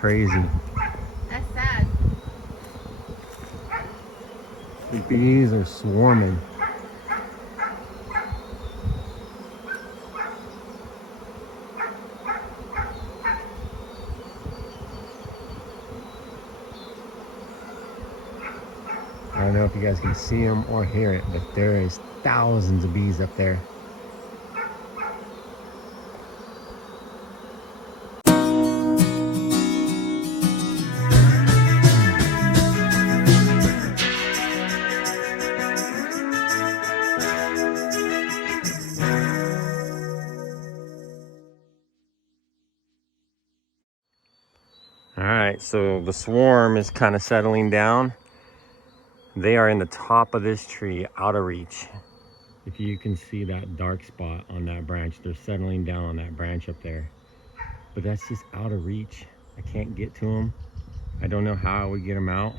crazy. That's sad. The bees are swarming. I don't know if you guys can see them or hear it, but there is thousands of bees up there. All right, so the swarm is kind of settling down. They are in the top of this tree, out of reach. If you can see that dark spot on that branch, they're settling down on that branch up there. But that's just out of reach. I can't get to them. I don't know how I would get them out.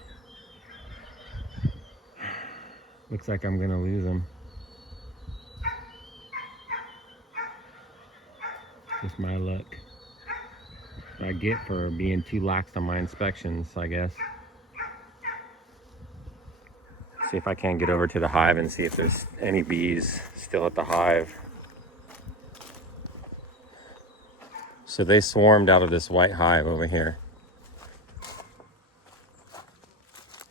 Looks like I'm gonna lose them. Just my luck. What I get for being too lax on my inspections, I guess. See if I can't get over to the hive and see if there's any bees still at the hive. So they swarmed out of this white hive over here.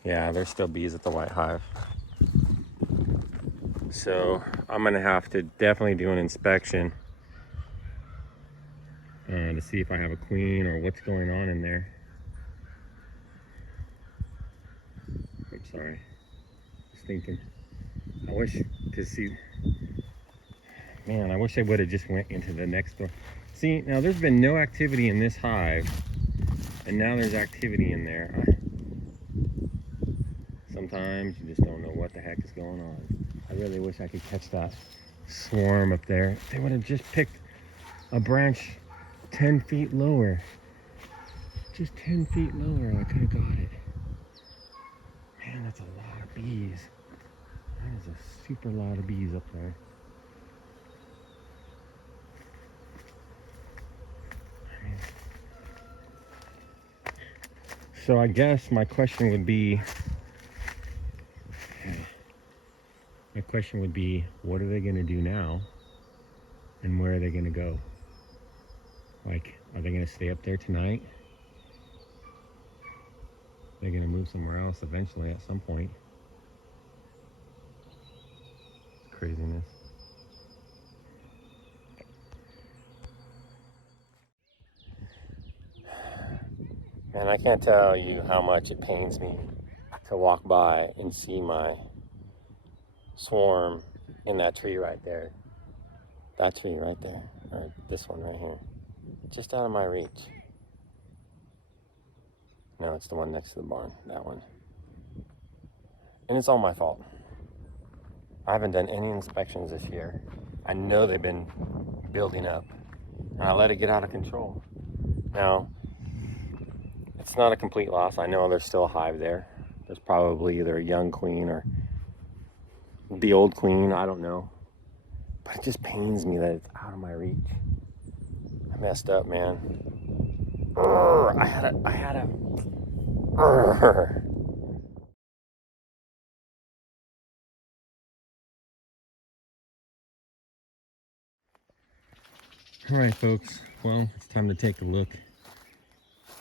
Yeah, there's still bees at the white hive. So I'm gonna have to definitely do an inspection to see if I have a queen or what's going on in there. I'm sorry, just thinking. I wish to see, man, I wish I would have just went into the next door. See, now there's been no activity in this hive, and now there's activity in there. Sometimes you just don't know what the heck is going on. I really wish I could catch that swarm up there. If they would have just picked a branch 10 feet lower. Just 10 feet lower, I could have got it. Man, that's a lot of bees. That is a super lot of bees up there. So I guess my question would be, what are they gonna do now? And where are they gonna go? Like, are they gonna stay up there tonight? They're gonna move somewhere else eventually at some point. It's craziness. And I can't tell you how much it pains me to walk by and see my swarm in that tree right there. That tree right there, or this one right here. Just out of my reach. No, it's the one next to the barn, that one. And it's all my fault. I haven't done any inspections this year. I know they've been building up, and I let it get out of control. Now, it's not a complete loss. I know there's still a hive there. There's probably either a young queen or the old queen, I don't know. But it just pains me that it's out of my reach. I messed up, man. I had a. All right, folks. Well, it's time to take a look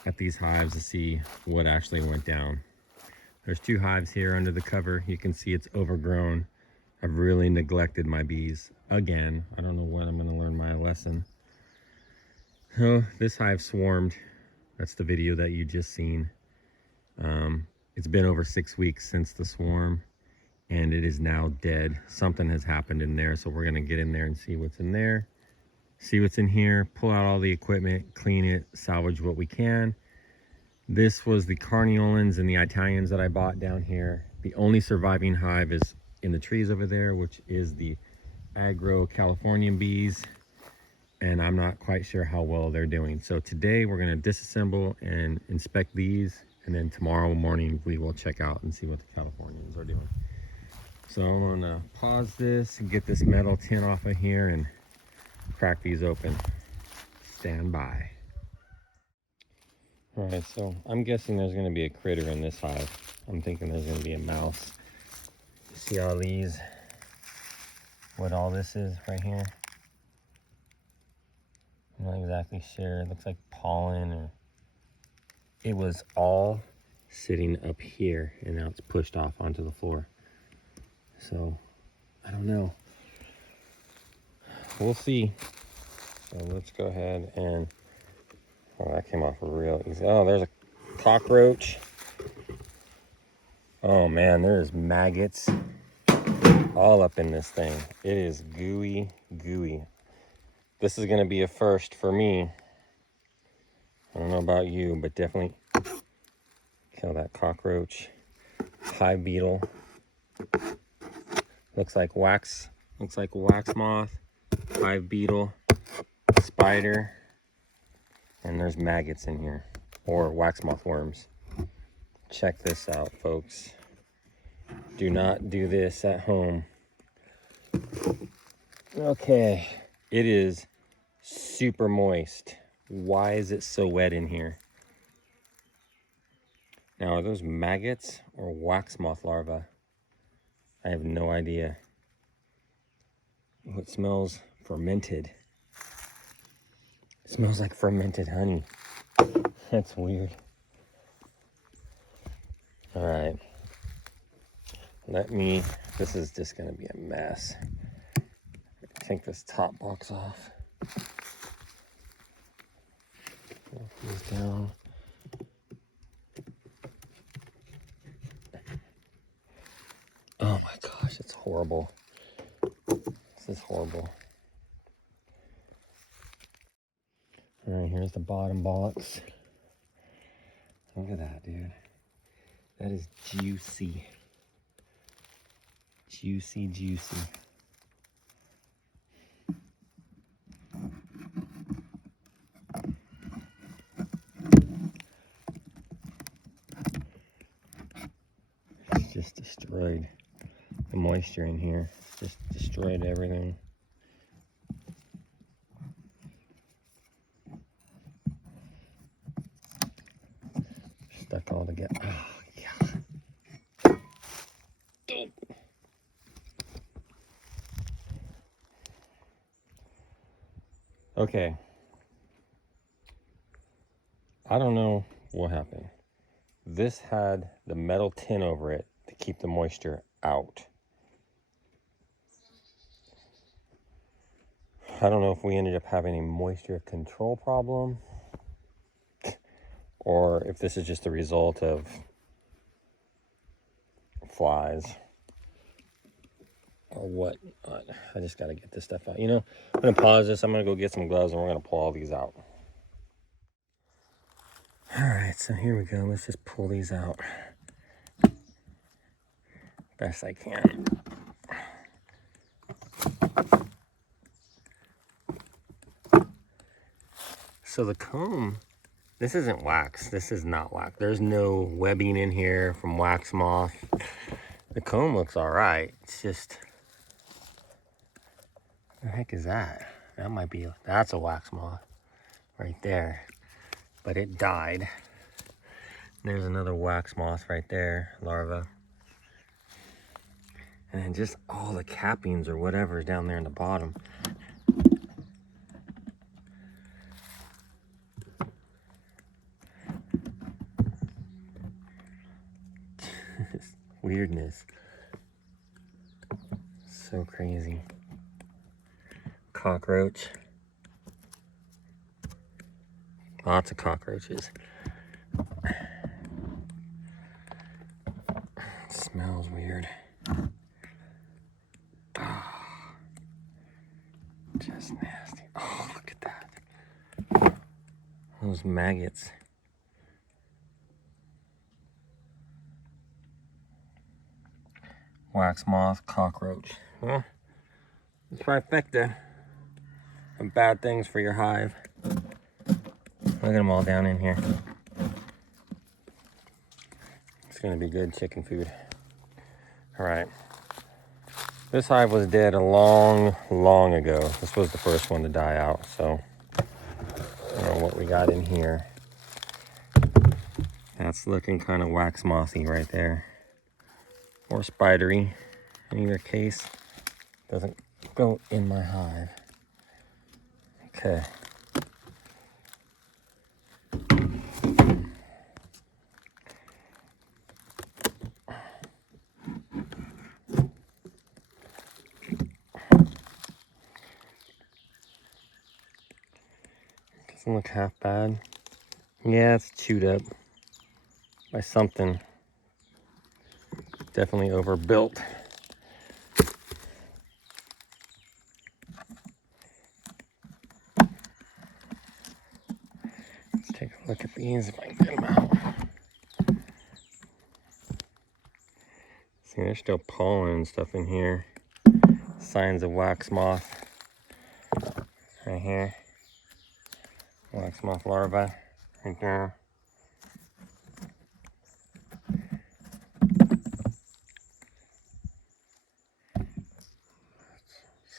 at these hives to see what actually went down. There's 2 hives here under the cover. You can see it's overgrown. I've really neglected my bees again. I don't know when I'm going to learn my lesson. So this hive swarmed. That's the video that you just seen. It's been over 6 weeks since the swarm, and it is now dead. Something has happened in there, so we're going to get in there and see what's in there. See what's in here, pull out all the equipment, clean it, salvage what we can. This was the Carniolans and the Italians that I bought down here. The only surviving hive is in the trees over there, which is the Agro Californian bees. And I'm not quite sure how well they're doing. So today we're gonna disassemble and inspect these. And then tomorrow morning we will check out and see what the Californians are doing. So I'm gonna pause this and get this metal tin off of here and crack these open. Stand by. All right, so I'm guessing there's going to be a critter in this hive. I'm thinking there's going to be a mouse. See all these? What all this is right here? I'm not exactly sure. It looks like pollen, or it was all sitting up here and now it's pushed off onto the floor. So I don't know. We'll see. So let's go ahead and, oh, that came off real easy. Oh, there's a cockroach. Oh man, there's maggots all up in this thing. It is gooey. This is gonna be a first for me. I don't know about you, but definitely kill that cockroach. Hive beetle. Looks like wax moth. Hive beetle. Spider. And there's maggots in here, or wax moth worms. Check this out, folks. Do not do this at home. Okay, it is super moist. Why is it so wet in here? Now, are those maggots or wax moth larvae? I have no idea. Oh, it smells fermented. It smells like fermented honey. That's weird. All right. This is just gonna be a mess. Take this top box off. Put these down. Oh my gosh, it's horrible. This is horrible. All right, here's the bottom box. Look at that, dude. That is juicy. Juicy. It's just destroyed the moisture in here. It's just destroyed everything. Stuck all together. Oh, yeah. Okay. I don't know what happened. This had the metal tin over it to keep the moisture out. I don't know if we ended up having a moisture control problem, or if this is just a result of flies, or what. I just gotta get this stuff out. You know, I'm gonna pause this. I'm gonna go get some gloves and we're gonna pull all these out. All right, so here we go. Let's just pull these out best I can. So the comb, this isn't wax. This is not wax. There's no webbing in here from wax moth. The comb looks all right. It's just, what the heck is that? That's a wax moth right there. But it died. There's another wax moth right there, larva. And then just all the cappings or whatever is down there in the bottom. Weirdness. So crazy. Cockroach. Lots of cockroaches. It smells weird. Oh, just nasty. Oh, look at that. Those maggots. Wax moth, cockroach. Well, it's trifecta of bad things for your hive. Look at them all down in here. It's gonna be good chicken food. All right. This hive was dead a long ago. This was the first one to die out, so I don't know what we got in here. That's looking kind of wax mothy right there. Or spidery. In either case, doesn't go in my hive. Okay. Doesn't look half bad. Yeah, it's chewed up by something. Definitely overbuilt. Let's take a look at these if I can get them out. See, there's still pollen and stuff in here. Signs of wax moth. Right here. Wax moth larvae. Right there.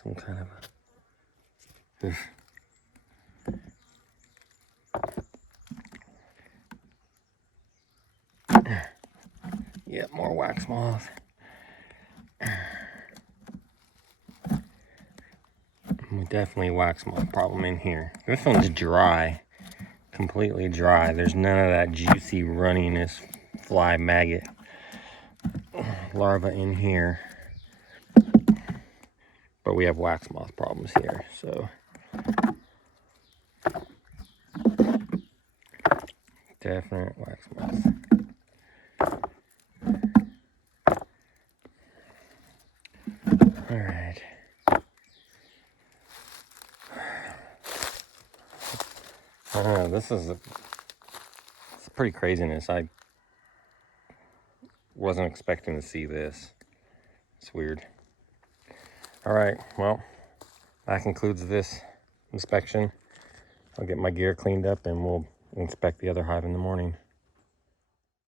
Some kind of a... Yeah, more wax moth. Definitely wax moth problem in here. This one's dry, completely dry. There's none of that juicy runniness, fly maggot larva in here. But we have wax moth problems here, so definite wax moth. All right. I don't know, this is it's pretty craziness. I wasn't expecting to see this. It's weird. All right, well, that concludes this inspection. I'll get my gear cleaned up and we'll inspect the other hive in the morning.